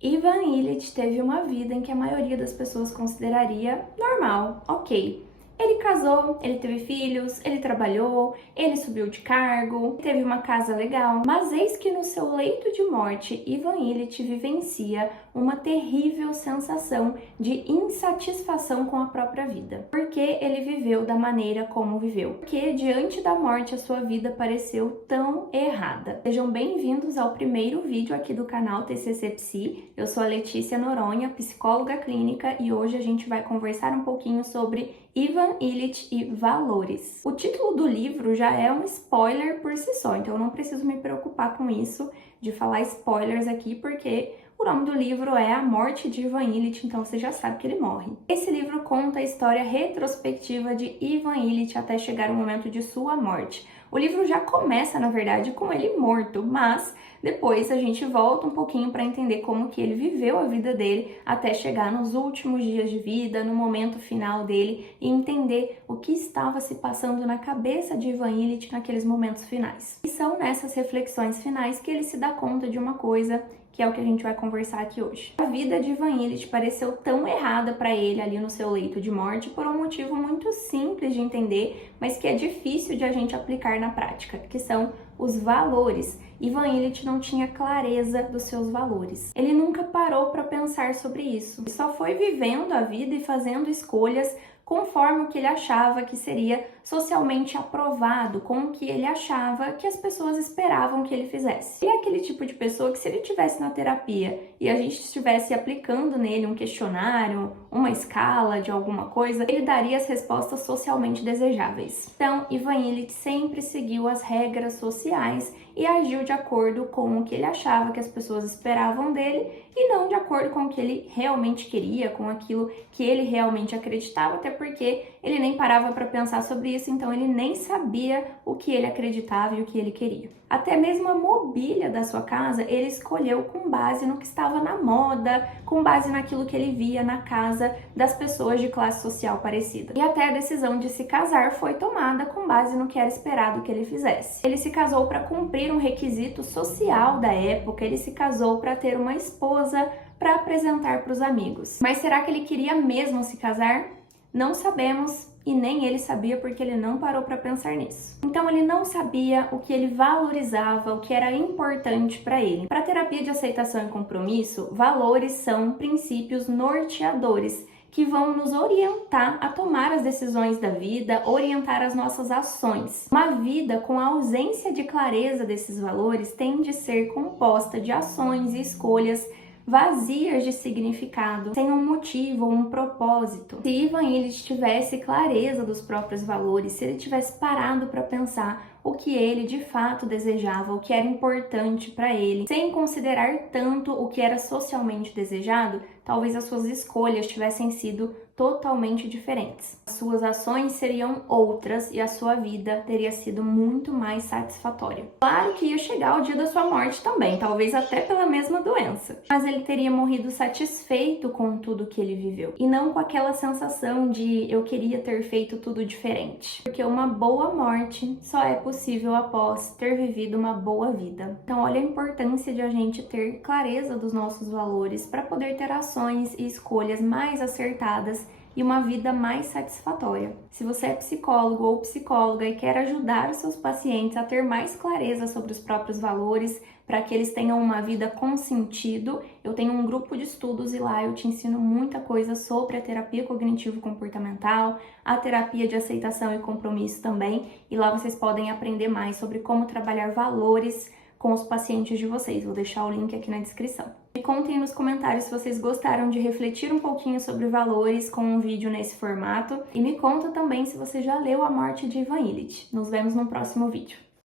Ivan Illich teve uma vida em que a maioria das pessoas consideraria normal, ok. Ele casou, ele teve filhos, ele trabalhou, ele subiu de cargo, teve uma casa legal, mas eis que no seu leito de morte, Ivan Illich vivencia uma terrível sensação de insatisfação com a própria vida. Porque ele viveu da maneira como viveu. Porque diante da morte a sua vida pareceu tão errada. Sejam bem-vindos ao primeiro vídeo aqui do canal TCC Psi. Eu sou a Letícia Noronha, psicóloga clínica, e hoje a gente vai conversar um pouquinho sobre Ivan Illich e valores. O título do livro já é um spoiler por si só, então eu não preciso me preocupar com isso, de falar spoilers aqui, porque o nome do livro é A Morte de Ivan Illich, então você já sabe que ele morre. Esse livro conta a história retrospectiva de Ivan Illich até chegar o momento de sua morte. O livro já começa, na verdade, com ele morto, mas depois a gente volta um pouquinho para entender como que ele viveu a vida dele até chegar nos últimos dias de vida, no momento final dele, e entender o que estava se passando na cabeça de Ivan Illich naqueles momentos finais. E são nessas reflexões finais que ele se dá conta de uma coisa que é o que a gente vai conversar aqui hoje. A vida de Ivan Illich pareceu tão errada para ele ali no seu leito de morte por um motivo muito simples de entender, mas que é difícil de a gente aplicar na prática, que são os valores. Ivan Illich não tinha clareza dos seus valores. Ele nunca parou para pensar sobre isso. Ele só foi vivendo a vida e fazendo escolhas conforme o que ele achava que seria socialmente aprovado, com o que ele achava que as pessoas esperavam que ele fizesse. Ele é aquele tipo de pessoa que, se ele estivesse na terapia e a gente estivesse aplicando nele um questionário, uma escala de alguma coisa, ele daria as respostas socialmente desejáveis. Então, Ivan Illich sempre seguiu as regras sociais e agiu de acordo com o que ele achava que as pessoas esperavam dele e não de acordo com o que ele realmente queria, com aquilo que ele realmente acreditava, até porque ele nem parava para pensar sobre isso, então ele nem sabia o que ele acreditava e o que ele queria. Até mesmo a mobília da sua casa ele escolheu com base no que estava na moda, com base naquilo que ele via na casa das pessoas de classe social parecida. E até a decisão de se casar foi tomada com base no que era esperado que ele fizesse. Ele se casou para cumprir um requisito social da época, ele se casou para ter uma esposa para apresentar para os amigos. Mas será que ele queria mesmo se casar? Não sabemos, e nem ele sabia porque ele não parou para pensar nisso. Então ele não sabia o que ele valorizava, o que era importante para ele. Para a terapia de aceitação e compromisso, valores são princípios norteadores que vão nos orientar a tomar as decisões da vida, orientar as nossas ações. Uma vida com a ausência de clareza desses valores tende a ser composta de ações e escolhas vazias de significado, sem um motivo ou um propósito. Se Ivan Illich tivesse clareza dos próprios valores, se ele tivesse parado para pensar o que ele de fato desejava, o que era importante para ele, sem considerar tanto o que era socialmente desejado, talvez as suas escolhas tivessem sido totalmente diferentes. As suas ações seriam outras e a sua vida teria sido muito mais satisfatória. Claro que ia chegar o dia da sua morte também, talvez até pela mesma doença, mas ele teria morrido satisfeito com tudo que ele viveu e não com aquela sensação de eu queria ter feito tudo diferente, porque uma boa morte só é possível após ter vivido uma boa vida. Então olha a importância de a gente ter clareza dos nossos valores para poder ter ações e escolhas mais acertadas e uma vida mais satisfatória. Se você é psicólogo ou psicóloga e quer ajudar os seus pacientes a ter mais clareza sobre os próprios valores, para que eles tenham uma vida com sentido, eu tenho um grupo de estudos e lá eu te ensino muita coisa sobre a terapia cognitivo-comportamental, a terapia de aceitação e compromisso também, e lá vocês podem aprender mais sobre como trabalhar valores com os pacientes de vocês. Vou deixar o link aqui na descrição. Me contem nos comentários se vocês gostaram de refletir um pouquinho sobre valores com um vídeo nesse formato. E me conta também se você já leu A Morte de Ivan Illich. Nos vemos no próximo vídeo.